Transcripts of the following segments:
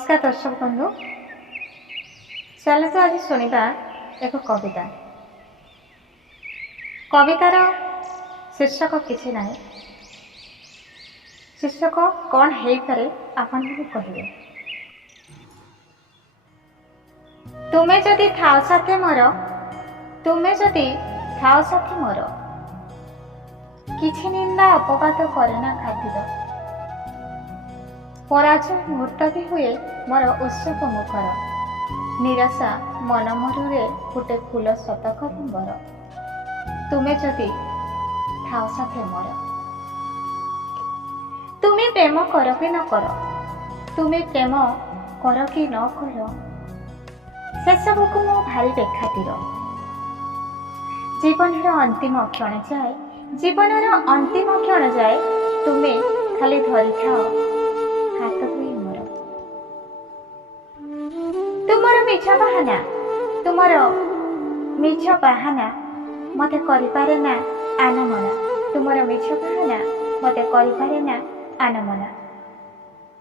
नमस्कार दर्शक बंधु, चलते आज शुणा एक कविता। कवितार शीर्षक किसी ना, शीर्षक कौन है पारे आपण कहे। तुम्हें जदि थाओ साथे मोर, तुम्हें जदि थाओ साथे मोर, किछि निंदा अपवाद करेना खातिर। पराजय मुहूर्त भी हुए मोर उत्सव मुखर, निराशा मन मरुरे फुटे फूल शतक भंबर। तुम्हें जदि थाओ साथे मोर, तुम्हें प्रेम कर कि न कर, तुम्हें प्रेम कर कि न कर, से सब को मो भारी बेखातिर। जीवन अंतिम क्षण जाए, जीवन अंतिम क्षण जाए, तुम्हें खाली धरी थाओ हाथ धोई मोर। तुमर मिछ बाहाना, तुमर मिछ बाहाना मते करिपारे ना आनमना। तुमर मिछ बाहाना मते करिपारे ना आनमना।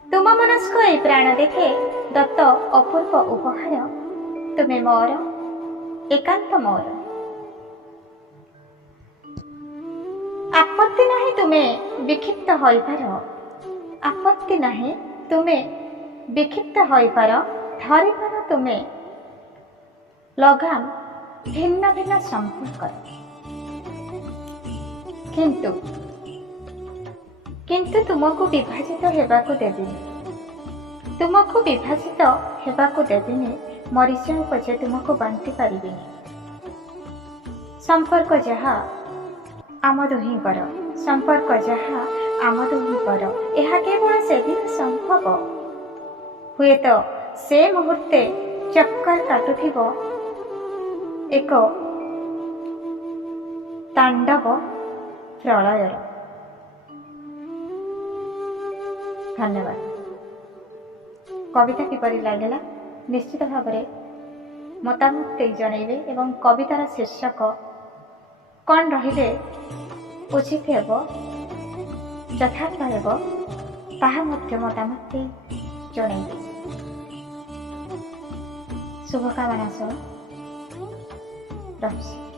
तुम मनस्क ए प्राण देखे दत्त अपूर्व उपहार। तुमे मोर एकांत मोर। आपत्ति नहीं तुमे विक्षिप्त होई पार, आपत्ति नहीं तुमे विक्षिप्त होई पार, धरी पार तुमे लगाम भिन्न भिन्न संपर्क। किंतु किंतु तुमको विभाजित हेबाको देबिनी, तुमको विभाजित हेबाको देबिनी। मरीजाओ पछे तुमको बांटी पारिबिनी। संपर्क जहा आम दुहींकर, संपर्क जहा आम दुहींकर, यह केवल से दिन संभव हुए तो से मुहूर्ते चक्कर काटुथिबो एक तांडव प्रलयर। धन्यवाद। कविता किपरि लागला निश्चित भाव मतामत जनइबे एवं कवितार शीर्षक कौन रहिले उचित हेब यथार्थ हेब ताहा मध्य मतामत जनइबे। शुभकामना सह रहुछि।